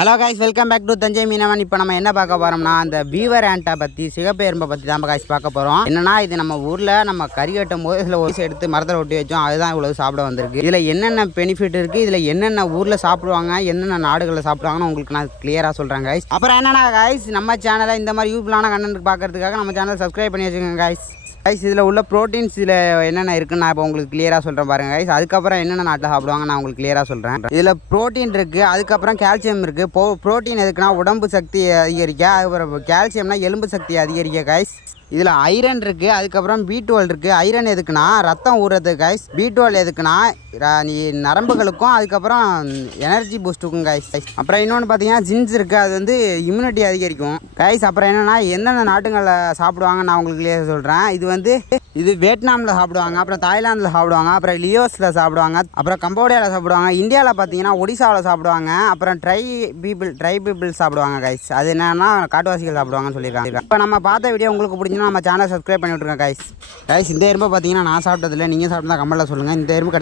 Hello guys, welcome back to Thanjai Meenavan. இப்போ நம்ம என்ன பார்க்க போகிறோம்னா, அந்த பீவர் ஆண்டை பற்றி, சிகப்பு எறும்பை பற்றி தான் கைஸ் பார்க்க போகிறோம். என்னன்னா, இது நம்ம ஊரில் நம்ம கறி கட்டும் போது இதில் ஒரு எடுத்து மரத்தில் ஒட்டி வச்சோம். அதுதான் இவ்வளவு சாப்பிட வந்திருக்கு. இதில் என்னென்ன பெனிஃபிட் இருக்குது, இதில் என்னென்ன ஊரில் சாப்பிடுவாங்க, என்னென்ன நாடுகளில் சாப்பிடுவாங்கன்னு உங்களுக்கு நான் கிளியராக சொல்கிறேன் கைஸ். அப்புறம் என்னன்னா கைஸ், நம்ம சேனலை இந்த மாதிரி யூஸ்ஃபுல்லான கண்டென்ட் பார்க்கறதுக்காக நம்ம சேனலை சப்ஸ்கிரைப் பண்ணி வச்சுக்கோங்க கைஸ். கைஸ், இதில் உள்ள ப்ரோட்டீன்ஸ் இதில் என்னென்ன இருக்குன்னு நான் இப்போ உங்களுக்கு கிளியராக சொல்கிறேன் பாருங்கள் கைஸ். அதுக்கப்புறம் என்னென்ன நாட்டில் சாப்பிடுவாங்க நான் உங்களுக்கு கிளியராக சொல்கிறேன். இதில் ப்ரோட்டீன் இருக்குது, அதுக்கப்புறம் கால்சியம் இருக்குது. ப்ரோட்டீன் எதுக்குன்னா உடம்பு சக்தி அதிகரிக்க, அதுக்கப்புறம் கால்சியம்னா எலும்பு சக்தி அதிகரிக்க கைஸ். இதில் ஐரன் இருக்குது, அதுக்கப்புறம் B12 இருக்குது. ஐரன் எதுக்குன்னா ரத்தம் ஊறுறதுக்கு கைஸ். B12 எதுக்குன்னா நரம்புகளுக்கும் அதுக்கப்புறம் எனர்ஜி பூஸ்ட்டுக்கும் கைஸ். அப்புறம் இன்னொன்று பார்த்தீங்கன்னா ஜின்ஸ் இருக்குது, அது வந்து இம்யூனிட்டி அதிகரிக்கும் கைஸ். அப்புறம் என்னென்னா எந்தெந்த நாட்டுங்களில் சாப்பிடுவாங்க நான் உங்களுக்கு சொல்கிறேன். இது வியட்நாமில் சாப்பிடுவாங்க, அப்புறம் தாய்லாந்தில் சாப்பிடுவாங்க, அப்புறம் லியோஸில் சாப்பிடுவாங்க, அப்புறம் கம்போடியாவில் சாப்பிடுவாங்க. இந்தியாவில் பார்த்தீங்கன்னா ஒடிசாவில் சாப்பிடுவாங்க, அப்புறம் ட்ரை பீப்பிள் சாப்பிடுவாங்க கைஸ். அது என்னன்னா காட்டுவாசிகள் சாப்பிடுவாங்கன்னு சொல்லியிருக்காங்க. இப்போ நம்ம பார்த்த வீடியோ உங்களுக்கு பிடிச்சிங்கன்னா நம்ம சேனலை சப்ஸ்கிரைப் பண்ணி விட்ருங்க கைஸ். இந்த எறும்பை பார்த்தீங்கன்னா நான் சாப்பிட்டதில்லை, நீங்கள் சாப்பிட்டா கமெண்ட்டில் சொல்லுங்கள். இந்த எறும்பு